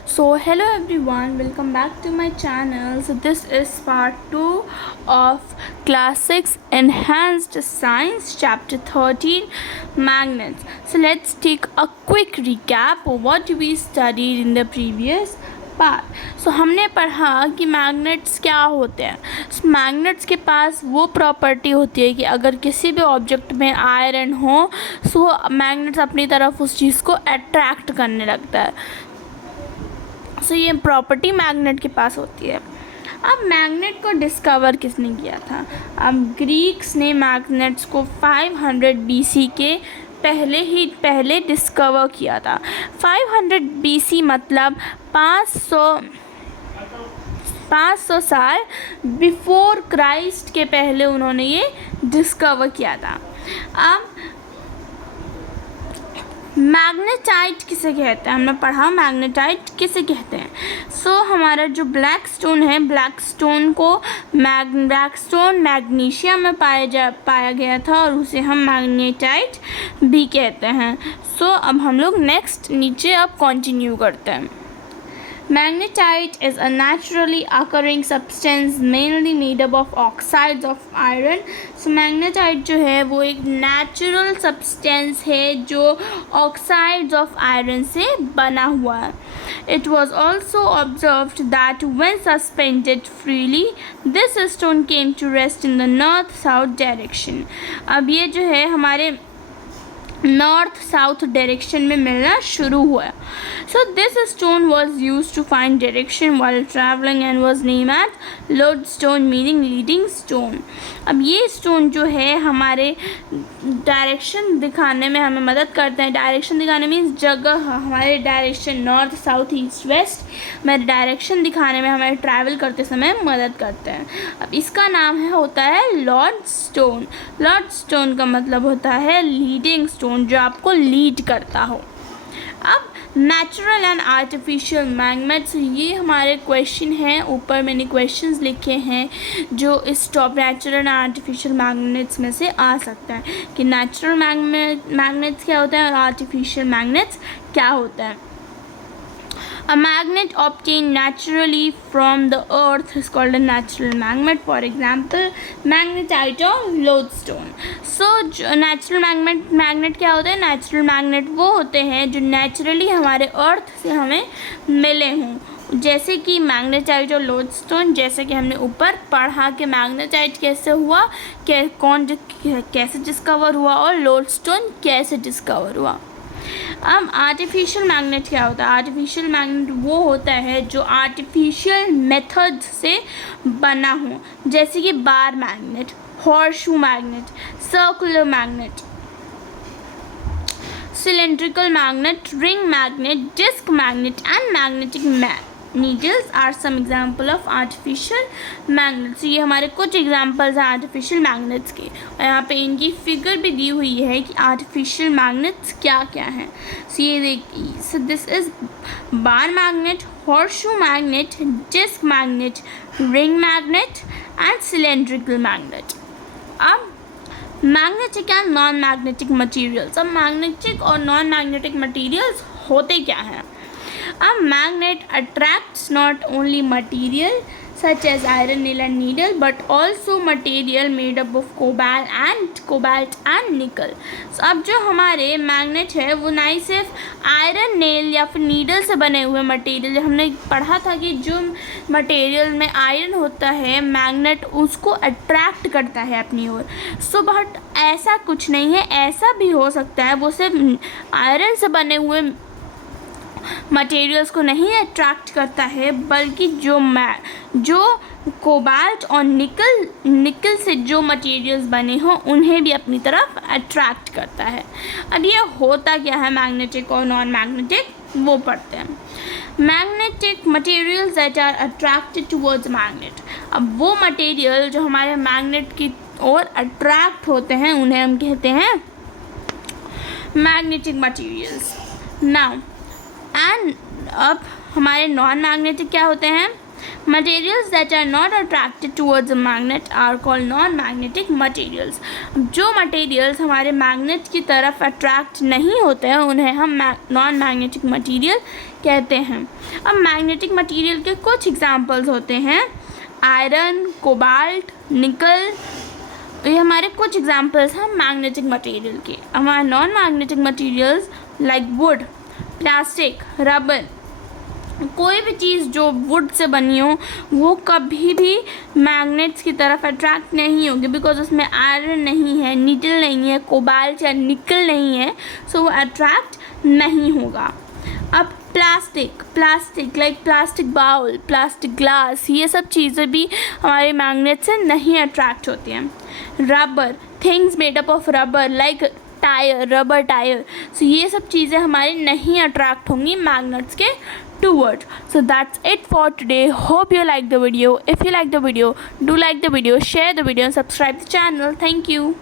So hello everyone, welcome back to my channel. So this is part 2 of class 6 enhanced science chapter 13 magnets. So let's take a quick recap of what we studied in the previous part. So हमने पढ़ा कि magnets क्या होते हैं. सो magnets के पास वो property होती है कि अगर किसी भी ऑब्जेक्ट में आयरन हो सो मैग्नेट्स अपनी तरफ उस चीज़ को अट्रैक्ट करने लगता है. सो ये प्रॉपर्टी मैग्नेट के पास होती है. अब मैग्नेट को डिस्कवर किसने किया था? अब ग्रीक्स ने मैग्नेट्स को 500 BC के पहले डिस्कवर किया था. 500 BC मतलब 500 साल बिफोर क्राइस्ट के पहले उन्होंने ये डिस्कवर किया था. अब मैग्नेटाइट किसे कहते हैं? हमने पढ़ा मैग्नेटाइट किसे कहते हैं. सो हमारा जो ब्लैक स्टोन है, ब्लैक स्टोन मैग्नीशियम में पाया गया था और उसे हम मैग्नेटाइट भी कहते हैं. सो अब हम लोग नेक्स्ट नीचे अब कंटिन्यू करते हैं. Magnetite is a naturally occurring substance mainly made up of oxides of iron. So magnetite जो है वो एक natural substance है जो oxides of iron से बना हुआ है. It was also observed that when suspended freely, this stone came to rest in the north-south direction. अब ये जो है हमारे नॉर्थ साउथ डायरेक्शन में मिलना शुरू हुआ. So this stone was use to find direction while travelling and was name at lodestone meaning leading stone. अब ये स्टोन जो है हमारे डायरेक्शन दिखाने में हमें मदद करते हैं. डायरेक्शन दिखाने मीन्स जगह, हमारे direction north south east west हमारे डायरेक्शन दिखाने में हमारे ट्रैवल करते समय मदद करते हैं. अब इसका नाम होता है लॉर्ड स्टोन. लॉर्ड स्टोन का मतलब होता है लीडिंग स्टोन, जो आपको लीड करता हो. अब नेचुरल एंड आर्टिफिशियल मैग्नेट्स, ये हमारे क्वेश्चन हैं. ऊपर मैंने क्वेश्चंस लिखे हैं जो इस top natural and artificial magnets में से आ सकता है कि नेचुरल मैग्नेट्स क्या होता है और आर्टिफिशियल मैग्नेट्स क्या होता है. A magnet obtained naturally from the earth is called a natural magnet. For example, magnetite or lodestone. So natural magnet क्या होता है? Natural magnet वो होते हैं जो naturally हमारे earth से हमें मिले हों. जैसे कि मैग्नेटाइट और लोडस्टोन, जैसे कि हमने ऊपर पढ़ा कि मैग्नेटाइट कैसे हुआ, कैसे डिस्कवर हुआ और लोडस्टोन कैसे डिस्कवर हुआ. अब आर्टिफिशियल मैग्नेट क्या होता है? आर्टिफिशियल मैग्नेट वो होता है जो आर्टिफिशियल मेथड से बना हो, जैसे कि बार magnet, horseshoe magnet, circular magnet, cylindrical magnet, ring magnet, disc magnet and magnetic needles are some example of artificial magnets. ये हमारे कुछ एग्जाम्पल्स हैं आर्टिफिशियल मैग्नेट्स के और यहाँ पे इनकी फिगर भी दी हुई है कि आर्टिफिशियल मैग्नेट्स क्या क्या हैं. सो ये देखिए, so this is bar magnet, horseshoe magnet, disc magnet, ring magnet and cylindrical magnet. अब magnetic and non magnetic materials. अब मैग्नेटिक और नॉन मैग्नेटिक मटीरियल्स होते क्या हैं? A magnet attracts not only material such as iron, nail and needle but also material made up of cobalt and nickel. So अब जो हमारे magnet है वो ना ही सिर्फ आयरन, नेल या फिर नीडल से बने हुए मटेरियल, हमने पढ़ा था कि जो मटेरियल में आयरन होता है मैग्नेट उसको अट्रैक्ट करता है अपनी ओर. सो बट ऐसा कुछ नहीं है, ऐसा भी हो सकता है वो सिर्फ आयरन से बने हुए मटेरियल्स को नहीं अट्रैक्ट करता है बल्कि जो कोबाल्ट और निकल से जो मटेरियल्स बने हों उन्हें भी अपनी तरफ अट्रैक्ट करता है. अब ये होता क्या है मैग्नेटिक और नॉन मैग्नेटिक, वो पढ़ते हैं. Magnetic materials that are attracted towards magnet. अब वो मटेरियल जो हमारे मैग्नेट की ओर अट्रैक्ट होते हैं उन्हें हम कहते हैं मैग्नेटिक मटेरियल्स. नाउ एंड अब हमारे नॉन मैग्नेटिक क्या होते हैं? Materials that are not attracted towards a magnet are called non-magnetic materials. जो materials हमारे magnet की तरफ attract नहीं होते हैं उन्हें हम non-magnetic material कहते हैं। अब मैग्नेटिक मटेरियल के कुछ एग्जांपल्स होते हैं, आयरन, कोबाल्ट, निकल। तो ये हमारे कुछ एग्जांपल्स हैं मैग्नेटिक मटेरियल के। हमारे non magnetic materials like would, plastic, rubber, कोई भी चीज़ जो वुड से बनी हो वो कभी भी मैग्नेट्स की तरफ अट्रैक्ट नहीं होगी, बिकॉज उसमें आयरन नहीं है, निकल नहीं है, कोबाल्ट या निकल नहीं है, सो वो अट्रैक्ट नहीं होगा। अब plastic like plastic bowl, plastic glass, ये सब चीज़ें भी हमारे मैग्नेट से नहीं अट्रैक्ट होती हैं। Rubber, things made up of rubber like tyre, rubber tyre, so ये सब चीज़ें हमारे नहीं अट्रैक्ट होंगी मैग्नेट्स के towards. So that's it for today. Hope you like the video. If you like the video, do like the video, share the video and subscribe the channel. Thank you.